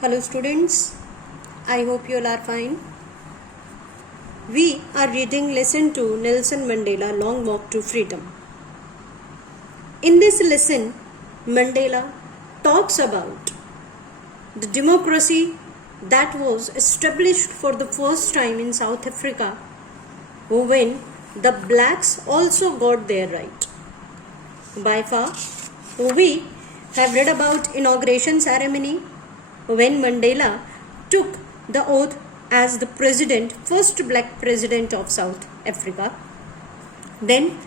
Hello students, I hope you all are fine. We are reading lesson 2 Nelson Mandela Long Walk to Freedom. In this lesson, Mandela talks about the democracy that was established for the first time in South Africa when the blacks also got their right. By far, we have read about inauguration ceremony when Mandela took the oath as the first black president of South Africa. Then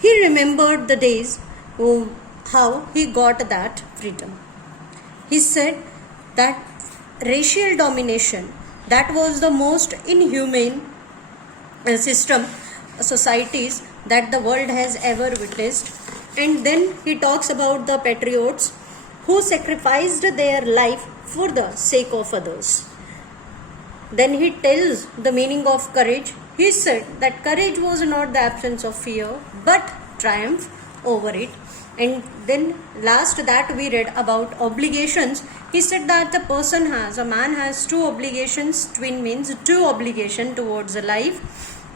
he remembered the days of how he got that freedom. He said that racial domination, that was the most inhumane societies that the world has ever witnessed. And then he talks about the patriots who sacrificed their life for the sake of others. Then he tells the meaning of courage. He said that courage was not the absence of fear but triumph over it. And then last that we read about obligations. He said that a man has two obligations. Twin means two obligations towards a life,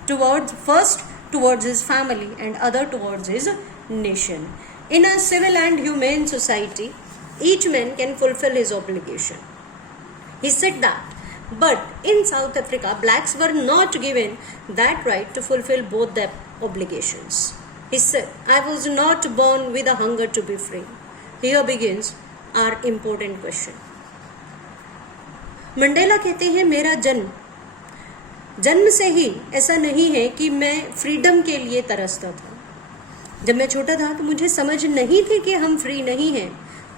towards his family and other towards his nation. In a civil and humane society, each man can fulfill his obligation. He said that, but in South Africa, blacks were not given that right to fulfill both their obligations. He said, I was not born with a hunger to be free. Here begins our important question. Mandela कहते हैं मेरा जन्म से ही ऐसा नहीं है कि मैं फ्रीडम के लिए तरसता था. जब मैं छोटा था तो मुझे समझ नहीं थी कि हम फ्री नहीं हैं.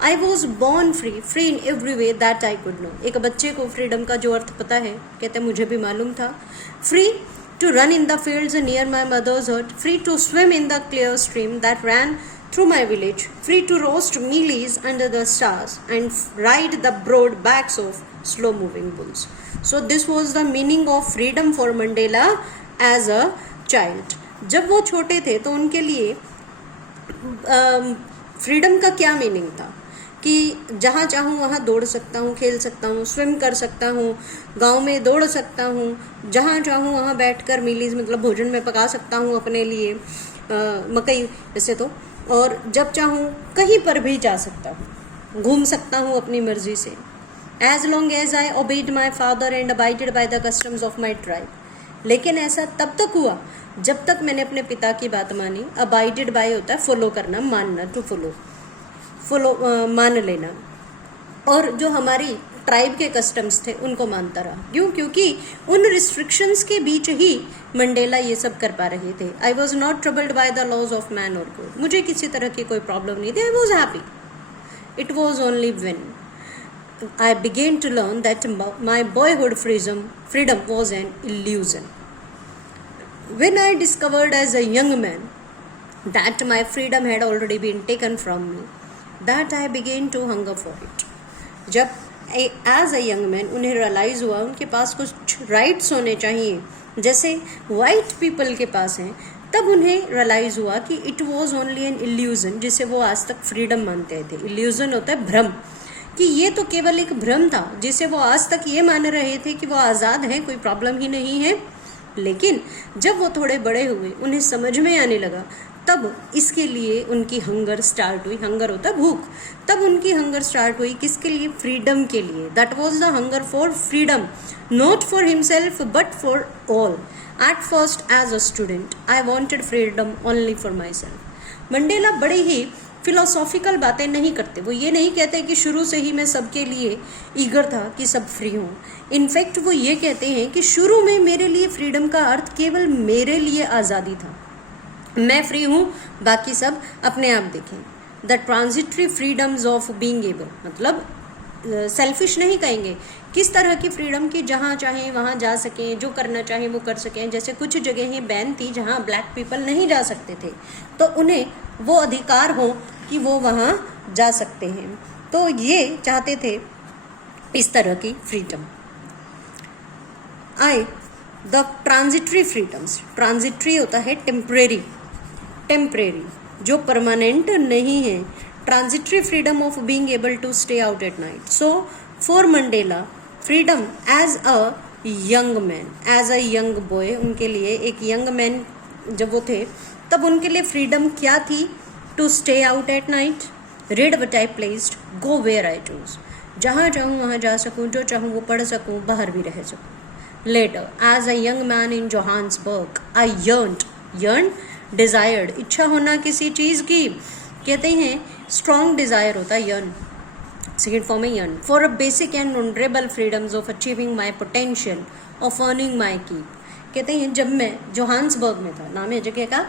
I was born free in every way that I could know. एक बच्चे को फ्रीडम का जो अर्थ पता है, कहते मुझे भी मालूम था. Free to run in the fields near my mother's hut, free to swim in the clear stream that ran through my village, free to roast mealies under the stars and ride the broad backs of slow moving bulls. So this was the meaning of freedom for Mandela as a child. जब वो छोटे थे तो उनके लिए freedom का क्या meaning था कि जहाँ चाहूँ वहाँ दौड़ सकता हूँ, खेल सकता हूँ, स्विम कर सकता हूँ, गांव में दौड़ सकता हूँ, जहाँ चाहूँ वहाँ बैठकर मीलीज मतलब भोजन में पका सकता हूँ अपने लिए, मकई वैसे तो, और जब चाहूँ कहीं पर भी जा सकता हूँ, घूम सकता हूँ अपनी मर्जी से. As long as I obeyed my father and abided by the customs of my tribe. लेकिन ऐसा तब तक हुआ जब तक मैंने अपने पिता की बात मानी. अबाइडेड बाय होता है फॉलो करना, मानना, टू फॉलो मान लेना. और जो हमारी ट्राइब के कस्टम्स थे उनको मानता रहा. क्यों? क्योंकि उन रिस्ट्रिक्शंस के बीच ही मंडेला ये सब कर पा रहे थे. I was not troubled by the laws of man और गॉड. मुझे किसी तरह की कोई प्रॉब्लम नहीं थी. I was happy. It was only when I began to learn that my boyhood freedom was an illusion. When I discovered as a young man that my freedom had already been taken from me, that I began to hunger for it. जब as a young man उन्हें realise हुआ उनके पास कुछ rights होने चाहिए जैसे white people के पास हैं, तब उन्हें रियलाइज़ हुआ कि it was only an illusion, जिसे वो आज तक फ्रीडम मानते थे. इल्यूजन होता है भ्रम, कि ये तो केवल एक भ्रम था जिसे वो आज तक ये मान रहे थे कि वो आज़ाद हैं, कोई प्रॉब्लम ही नहीं है. लेकिन जब वो थोड़े बड़े हुए, उन्हें समझ में आने लगा, तब इसके लिए उनकी हंगर स्टार्ट हुई. हंगर होता है भूख. तब उनकी हंगर स्टार्ट हुई किसके लिए? फ्रीडम के लिए. That was the hunger for freedom, not for himself but for all. At first as a student I wanted freedom only for myself. Mandela बड़े ही फिलोसॉफिकल बातें नहीं करते. वो ये नहीं कहते कि शुरू से ही मैं सबके लिए ईगर था कि सब फ्री हों. इनफैक्ट वो ये कहते हैं कि शुरू में मेरे लिए फ्रीडम का अर्थ केवल मेरे लिए आज़ादी था. मैं फ्री हूँ, बाकी सब अपने आप देखें. The transitory freedoms of being able, मतलब सेल्फिश नहीं कहेंगे. किस तरह की फ्रीडम की जहाँ चाहें वहाँ जा सकें, जो करना चाहें वो कर सकें. जैसे कुछ जगहें बैन थी जहाँ ब्लैक पीपल नहीं जा सकते थे, तो उन्हें वो अधिकार हो कि वो वहाँ जा सकते हैं. तो ये चाहते थे इस तरह की freedom. The transitory freedoms, transitory होता है टेम्परेरी, जो परमानेंट नहीं है. Transitory freedom of being able to stay out at night. So for Mandela freedom as a young man, as a young boy, उनके लिए एक यंग मैन जब वो थे तब उनके लिए फ्रीडम क्या थी? To stay out at night, read what I pleased, go where I choose, जहाँ चाहूँ वहाँ जा सकूँ, जो चाहूँ वो पढ़ सकूँ, बाहर भी रह सकूँ। Later as a young man in Johannesburg I yearn desired, इच्छा होना किसी चीज़ की, कहते हैं स्ट्रॉन्ग डिजायर होता है यर्न, सेकेंड फॉर्म है yearn, for a basic and honourable freedoms of achieving my potential of earning my keep. कहते हैं जब मैं जोहान्सबर्ग में था, नाम है जगह का,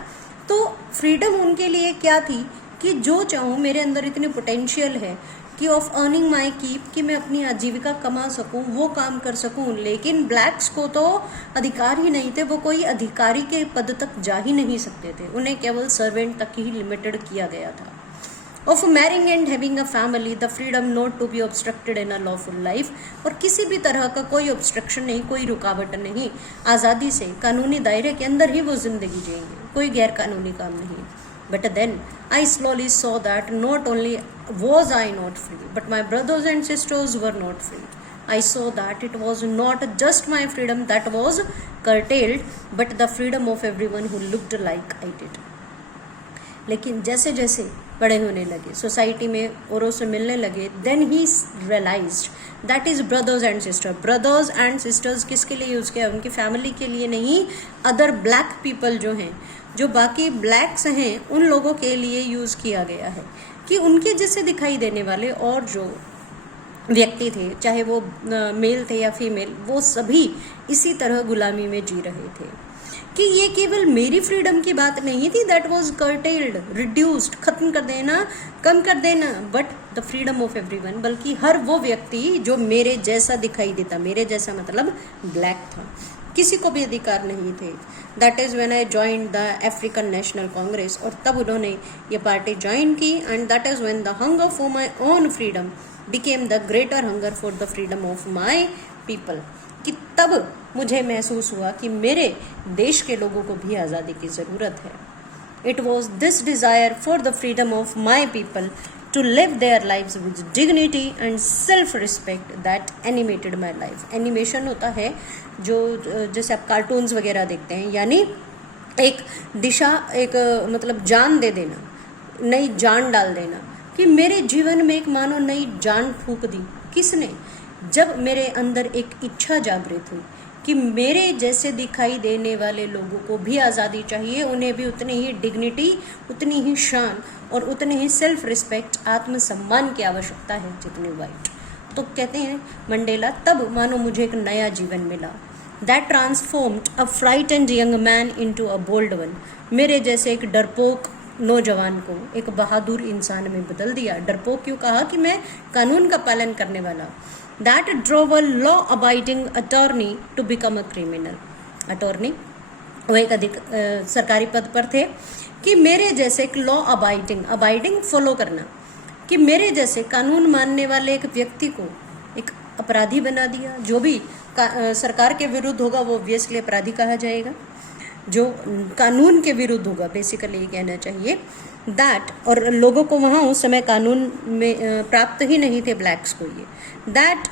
तो फ्रीडम उनके लिए क्या थी कि जो चाहूँ, मेरे अंदर इतनी पोटेंशियल है कि ऑफ अर्निंग माई कीप, कि मैं अपनी आजीविका कमा सकूं, वो काम कर सकूं। लेकिन ब्लैक्स को तो अधिकार ही नहीं थे, वो कोई अधिकारी के पद तक जा ही नहीं सकते थे, उन्हें केवल सर्वेंट तक ही लिमिटेड किया गया था। Of marrying and having a family, the freedom not to be obstructed in a lawful life, और किसी भी तरह का कोई ऑब्स्ट्रक्शन नहीं, कोई रुकावट नहीं, आज़ादी से कानूनी दायरे के अंदर ही वो जिंदगी जिएंगे, कोई गैर कानूनी काम नहीं। But then I slowly saw that not only was I not free, but my brothers and sisters were not free. I saw that it was not just my freedom that was curtailed, but the freedom of everyone who looked like I did. लेकिन जैसे जैसे बड़े होने लगे, society में औरों से मिलने लगे, then he realised that is brothers and sisters किसके लिए यूज़ किया? उनकी फैमिली के लिए नहीं, अदर ब्लैक पीपल जो हैं, जो बाकी ब्लैक्स हैं, उन लोगों के लिए यूज़ किया गया है कि उनके जैसे दिखाई देने वाले और जो व्यक्ति थे, चाहे वो मेल थे या फीमेल, वो सभी इसी तरह गुलामी में जी रहे थे। कि ये केवल मेरी फ्रीडम की बात नहीं थी, दैट वाज कर्टेल्ड, रिड्यूस्ड, खत्म कर देना, कम कर देना, but the freedom of everyone, बल्कि हर वो व्यक्ति जो मेरे जैसा दिखाई देता, मेरे जैसा मतलब ब्लैक था, किसी को भी अधिकार नहीं थे। That is when I joined the African national Congress, और तब उन्होंने ये पार्टी ज्वाइन की, and that is when the hunger for my own freedom became the greater hunger for the freedom of my people, कि तब मुझे महसूस हुआ कि मेरे देश के लोगों को भी आज़ादी की ज़रूरत है। It was this desire for the freedom of my people to live their lives with dignity and self respect that animated my life. Animation होता है जो जैसे आप कार्टून्स वगैरह देखते हैं, यानी एक दिशा, एक मतलब जान दे देना, नई जान डाल देना, कि मेरे जीवन में एक मानो नई जान फूंक दी। किसने? जब मेरे अंदर एक इच्छा जागृत हुई कि मेरे जैसे दिखाई देने वाले लोगों को भी आज़ादी चाहिए, उन्हें भी उतनी ही डिग्निटी, उतनी ही शान और उतने ही सेल्फ रिस्पेक्ट, आत्मसम्मान की आवश्यकता है जितनी वाइट। तो कहते हैं मंडेला, तब मानो मुझे एक नया जीवन मिला। That transformed a frightened young man into a bold one, मेरे जैसे एक डरपोक नौजवान को एक बहादुर इंसान में बदल दिया। डरपोक क्यों कहा? कि मैं कानून का पालन करने वाला। That drove a law abiding attorney to become a criminal. Attorney वो एक सरकारी पद पर थे, कि मेरे जैसे एक लॉ अबाइडिंग फॉलो करना, कि मेरे जैसे कानून मानने वाले एक व्यक्ति को एक अपराधी बना दिया। जो भी सरकार के विरुद्ध होगा वो ऑब्वियसली अपराधी कहा जाएगा, जो कानून के विरुद्ध होगा, बेसिकली ये कहना चाहिए दैट। और लोगों को वहाँ उस समय कानून में प्राप्त ही नहीं थे ब्लैक्स को ये। That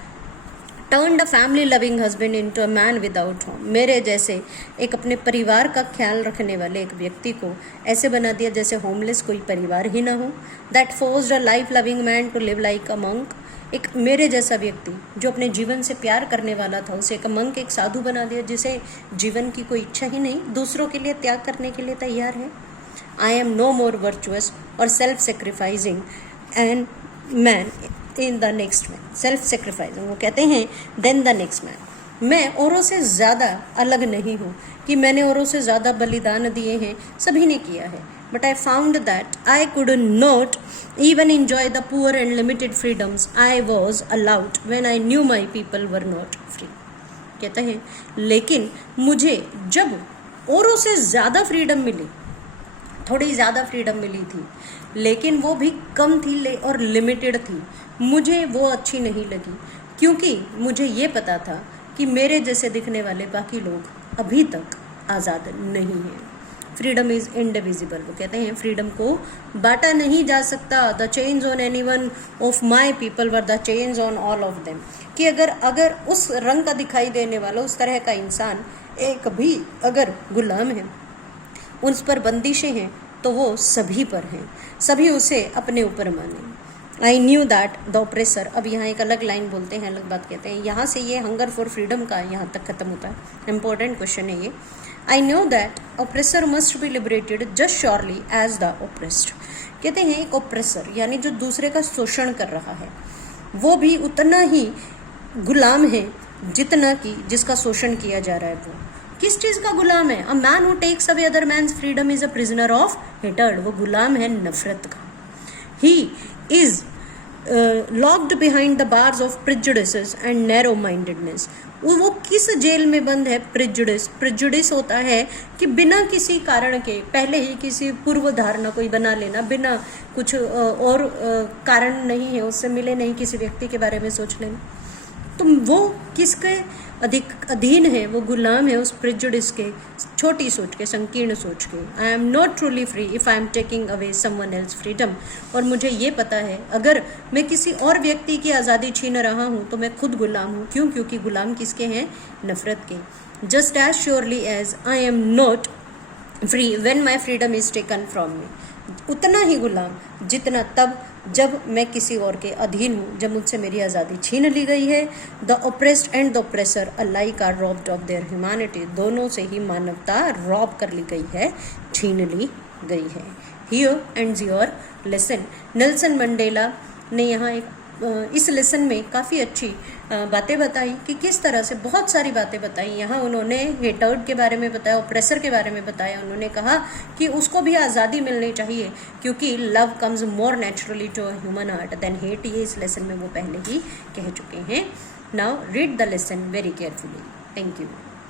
turned a family loving husband into a man without home, मेरे जैसे एक अपने परिवार का ख्याल रखने वाले एक व्यक्ति को ऐसे बना दिया जैसे होमलेस कोई परिवार ही ना हो। That forced a life loving man to live like a monk, एक मेरे जैसा व्यक्ति जो अपने जीवन से प्यार करने वाला था, उसे एक मंक, एक साधु बना दिया, जिसे जीवन की कोई इच्छा ही नहीं, दूसरों के लिए त्याग करने के लिए तैयार है। I am no more virtuous और self sacrificing and man in the next man, self sacrificing, वो कहते हैं देन द नेक्स्ट मैन, मैं औरों से ज़्यादा अलग नहीं हूँ कि मैंने औरों से ज़्यादा बलिदान दिए हैं, सभी ने किया है। But I found that I could not even enjoy the poor and limited freedoms I was allowed when I knew my people were not free. कहता है लेकिन मुझे जब औरों से ज़्यादा फ्रीडम मिली, थोड़ी ज़्यादा फ्रीडम मिली थी, लेकिन वो भी कम थी और लिमिटेड थी, मुझे वो अच्छी नहीं लगी, क्योंकि मुझे ये पता था कि मेरे जैसे दिखने वाले बाकी लोग अभी तक आज़ाद नहीं हैं। Freedom is indivisible. वो कहते हैं फ्रीडम को बांटा नहीं जा सकता। The chains on any one of my people were the chains on all of them. कि अगर उस रंग का दिखाई देने वाला, उस तरह का इंसान एक भी अगर गुलाम है, उस पर बंदिशें हैं, तो वो सभी पर हैं, सभी उसे अपने ऊपर माने। I knew that the oppressor. अब यहाँ एक अलग लाइन बोलते हैं, अलग बात कहते हैं। यहाँ से ये हंगर फॉर फ्रीडम का यहाँ तक खत्म होता है। इंपॉर्टेंट क्वेश्चन है ये। I know that oppressor must be liberated just surely as the oppressed. कहते हैं एक ऑप्रेसर यानी जो दूसरे का शोषण कर रहा है, वो भी उतना ही गुलाम है जितना कि जिसका शोषण किया जा रहा है। वो किस चीज़ का गुलाम है? A man who takes away other man's freedom is a prisoner of hatred. वो गुलाम है नफरत का। ही is locked behind the bars of prejudices and narrow mindedness। वो किस जेल में बंद है? प्रिजुडिस होता है कि बिना किसी कारण के पहले ही किसी पूर्व धारणा कोई बना लेना, बिना कुछ और कारण नहीं है, उससे मिले नहीं किसी व्यक्ति के बारे में सोच लेना। तो वो किसके अधीन है? वो गुलाम है उस प्रिजुडिस के, छोटी सोच के, संकीर्ण सोच के। आई am not truly free if I am taking away someone else freedom. और मुझे ये पता है अगर मैं किसी और व्यक्ति की आज़ादी छीन रहा हूँ तो मैं खुद गुलाम हूँ। क्यों? क्योंकि गुलाम किसके हैं? नफरत के। Just as surely as I am not free when my freedom is taken from me. उतना ही गुलाम जितना तब जब मैं किसी और के अधीन हूँ, जब मुझसे मेरी आज़ादी छीन ली गई है। The oppressed and the oppressor alike are robbed of their humanity. दोनों से ही मानवता रॉब कर ली गई है, छीन ली गई है। Here ends your lesson. Nelson Mandela ने यहाँ इस लेसन में काफ़ी अच्छी बातें बताई कि किस तरह से, बहुत सारी बातें बताई। यहाँ उन्होंने हेटर्ड के बारे में बताया, ऑप्रेसर के बारे में बताया। उन्होंने कहा कि उसको भी आज़ादी मिलनी चाहिए क्योंकि love comes more naturally to a human heart than hate. ये इस लेसन में वो पहले ही कह चुके हैं। Now read the lesson very carefully. Thank you.